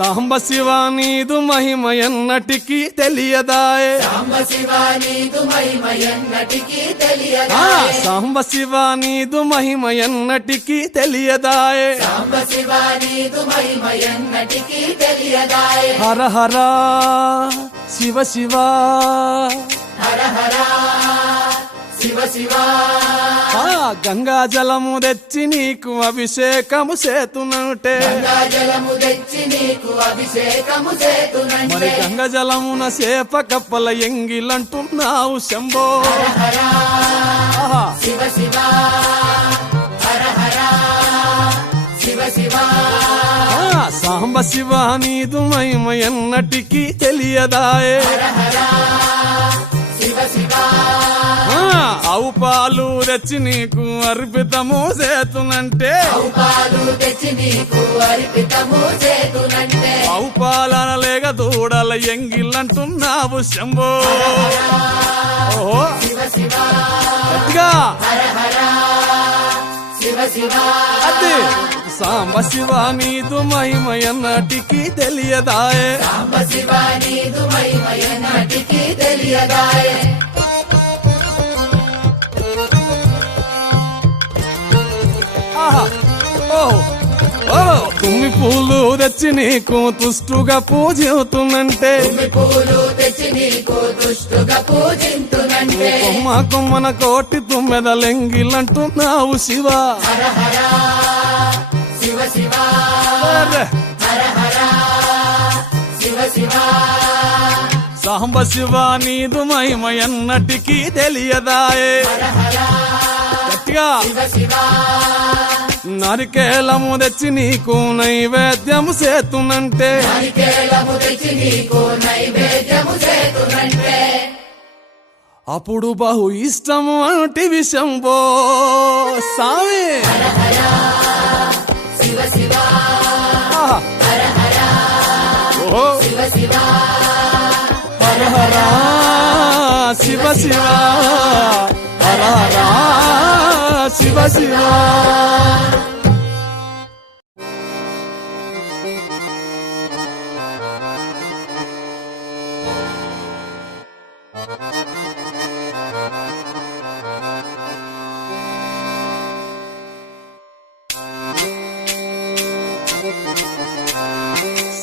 సాంబ శివ నీదు మహిమ ఎన్నటికి తెలియదాయే. సాంబ శివ నీదు మహిమ ఎన్నటికీ ఆ, తెలియదా సాంబ శివ నీదు మహిమ ఎన్నటికి తెలియదాయే. సాంబ శివ నీదు మహిమ ఎన్నటికీ తెలియదాయే. హర హర శివ శివ. హర హర. శివ శివ. ఆ, గంగా జలము తెచ్చి నీకు అభిషేకము చేతునంటే. గంగా జలము తెచ్చి నీకు అభిషేకము మరి చేతునంటే గంగ జలమున సేప కప్పల ఎంగిలంటున్నావు శంభో. శివ శివ. హర హర. శివ శివ. ఆ, సాంబ శివ నీదు మహిమ ఎన్నటికి తెలియదాయే. ఆవు పాలు తెచ్చి నీకు అర్పితము చేతునంటే పాలు తెచ్చి నీకు అర్పితము చేతునంటే ఆవు పాలన లేక దూడల ఎంగిలంటున్నావు శంభో. ఓహో. గట్టిగా. అదే సాంబ శివ నీదు మహిమ ఎన్నటికి తెలియదాయే. సాంబ శివ నీదు తెలియదాయే. ఆహా ఓహో తుమ్మి పూలు తెచ్చి నీకు తుష్టుగా పూజింతునంటే కొమ్మ కొమ్మన కోటి హర హర శివ సాంబ శివ నీదు మహిమ ఎన్నటికి తెలియదాయే. గట్టిగా. శివ శివ. నరికేలము తెచ్చి నీకు నైవేద్యము చేతునంటే. అప్పుడు బహు ఇష్టము అంటే విషంబో సామి. హర హర. శివ శివ. హర హర. శివ శివ.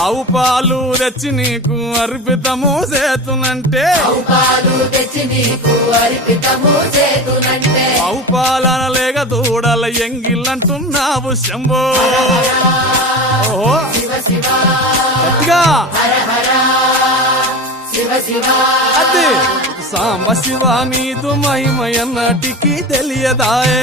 ఆవు పాలు తెచ్చి నీకు అర్పితము చేతునంటే పాలు తెచ్చి నీకు అర్పితము చేతునంటే ఆవు పాలన లేక దూడల ఎంగిలంటున్నావు శంభో. గట్టిగా. అదే సాంబ శివ నీదు మహిమ ఎన్నటికి తెలియదాయే.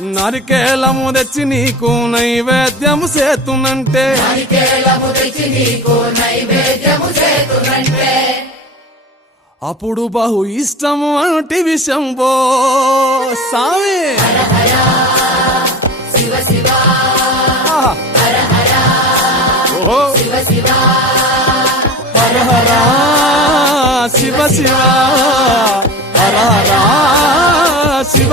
నరికేలము తెచ్చి నీకు నైవేద్యము సేతునంటే అప్పుడు బహు ఇష్టము అంటి విషంబో. సామి. ఓహో. శివ శివ. శివ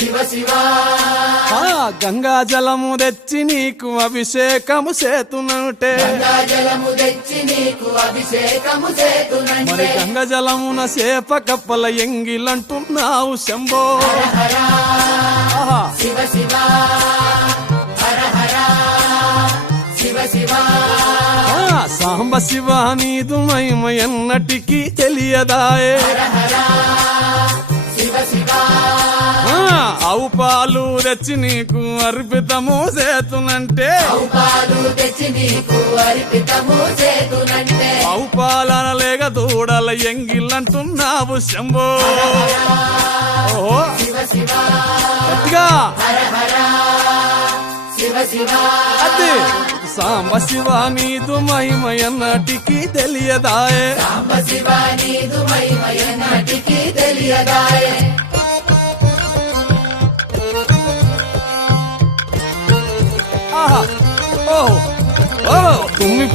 శివ శివ. ఆ, గంగా జలము తెచ్చి నీకు అభిషేకము చేతునంటే. గంగా జలము తెచ్చి నీకు అభిషేకము మరి చేతునంటే గంగ జలమున సేప కప్పల ఎంగిలంటున్నావు శంభో. శివ శివ. హర హర. శివ శివ. సాంబ శివ నీదు మహిమ ఎన్నటికీ తెలియదాయే. పాలు తెచ్చి నీకు అర్పితము చేతునంటే ఆవు పాలన లేక దూడల ఎంగిలంటున్నావు శంభో. ఓహో. గట్టిగా. అది సాంబ శివ నీదు మహిమ ఎన్నటికీ తెలియదాయే. సాంబ శివ నీదు మహిమ ఎన్నటికీ తెలియదాయే.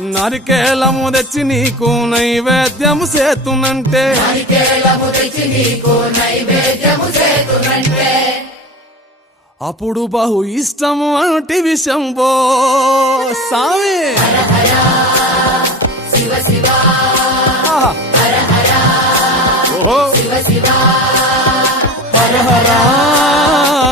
నరికేలము తెచ్చి నీకు నైవేద్యము చేతునంటే. అప్పుడు బహు ఇష్టము అంటే విషంబో సామి. శివ శివ. ఓహో. శివ శివ.